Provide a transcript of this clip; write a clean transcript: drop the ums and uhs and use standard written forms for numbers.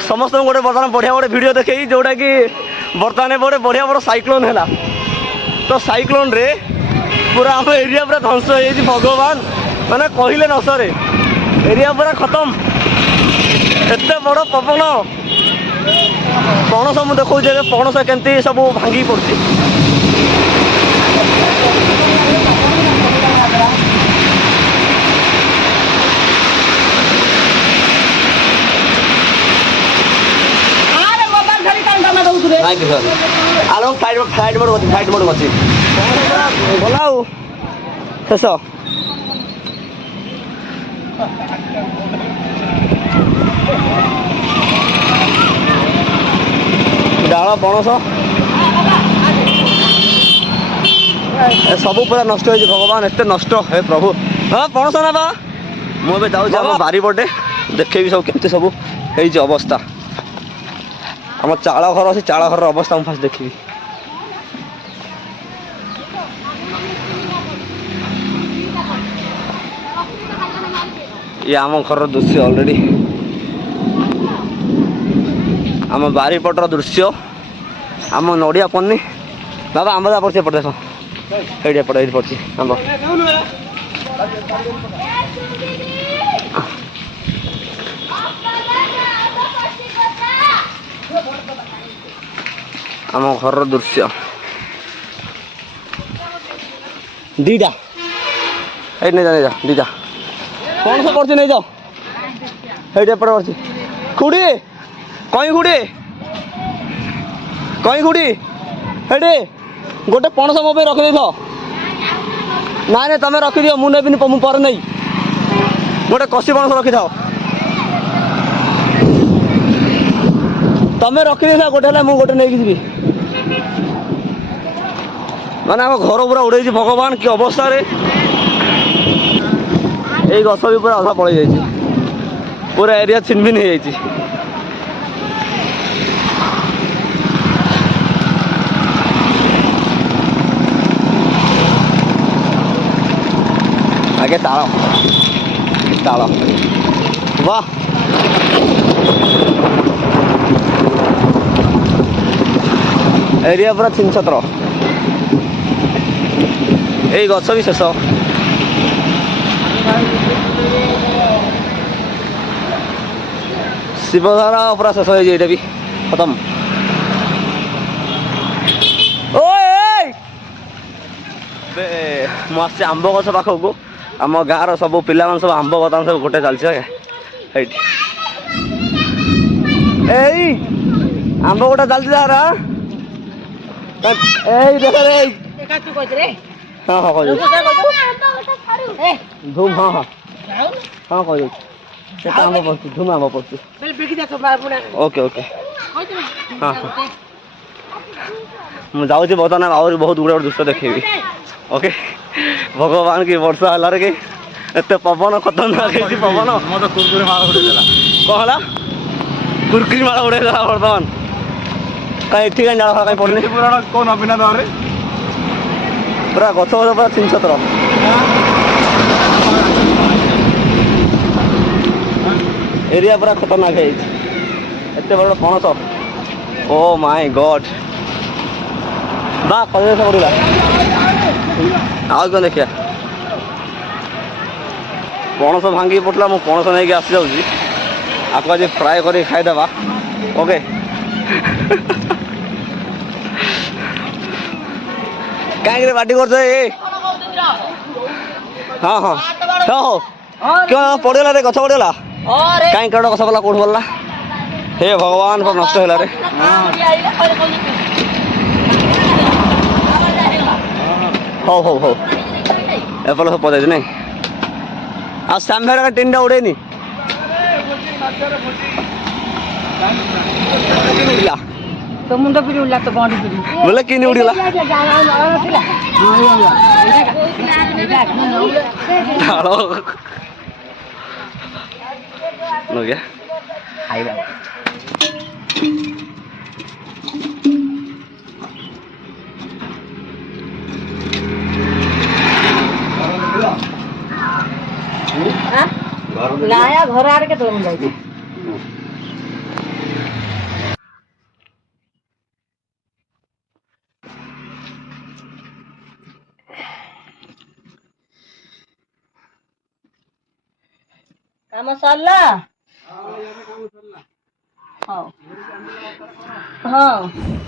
समस्त गोटे बर्तमान बढ़िया गोटे वीडियो देखे जोटा कि बर्तमान गोटे बढ़िया बड़ साइक्लोन है तो साइक्लोन रे पूरा आम एरिया पूरा ध्वंस हो भगवान मैंने कहले न सरे एरिया पूरा खत्म एत बड़ पवन पणस मुझे देखा पणस केमती सब भांगी पड़ी आलो फ्लाइट मोड बची भला शेष डाल पणस सब पूरा नष्ट हो भगवान एत नष्ट हे प्रभु हाँ पणस ना मुझे जाऊँ बारीपटे देखे सब केमती सब हो अवस्था आम चाल घर अच्छे चाल घर अवस्था मुझे फास्ट देखी ये आम घर दृश्य ऑलरेडी आम बारीपटर दृश्य आम नड़िया पन्नी बाबा आंब पड़े पड़े देख ये पड़े पड़ी आंब आम घर दृश्य दीटा नहीं जा दीटा कौन सा पड़े नहीं जाओ ये पड़े पड़ी खुड़ी कई खुड़ी कई खुड़ी हेटे गोटे पणस मो रखी दे ना ना तुम रखी दियो मुझे पर नहीं गोटे कषि पणस रखी था तुम रखी दे गोटे है मुझे नहीं जी माने आम घर पूरा उड़े भगवान कि अवस्था रे यही गछ भी पूरा अधा पड़ जा पूरा एरिया छिनभिन हो जाए आगे ताल ताल वाह एरिया पूरा छिन छत्र यही गछ भी शेष शिवधारा पूरा शेष हो भी खत्म मुझे आंब गछ पाखक आम गाँव सब पिला सब आंब बता सब गोटे चलती आंब गोटे चलती तारा हाँ हाँ कह धूम हाँ हाँ हाँ कह आंब पड़ती धूम आंब पड़ती ओके ओके हाँ हाँ मुझे जाऊँगी बर्तमान आहरी बहुत गुड़ा दृश्य देखेबी ओके भगवान की वर्षा है कि एत पवन खतरनाक पवन कुरकुरी माला उड़ेदेला कहला कुरकुरी माला उड़ेदेला बर्तमान कहीं ठीक है डाल कहीं पड़नी कौन अभिनय दौरे पूरा गछ गछ पूरा छिन छत्र एरिया पूरा खतरनाक है एत बड़ पणस ओ माय गॉड बा कदे से पड़ा आज कौन देखिए पणस भांगी पड़ला मु पणस नहीं आसी जाऊँगी आपको आज फ्राए कर खाईदेवा ओके कहीं बाटी कर हाँ हाँ हाँ क्यों पड़गला रे गछ पड़गला कहीं कौन गछ पड़ा कौट पड़ा हे भगवान पर नष्ट है रे हो हो हो एपल सब पचाई नहीं आ श्याम भाई टीन टा उड़ेनी तो मुंड पिरी उड़ला तो बॉडी पिरी बोले किनी उड़ीला डालो नो गया आई बाबा लाया घर आड़ के तो କାମ ସରିଲା? ହଁ ହଁ।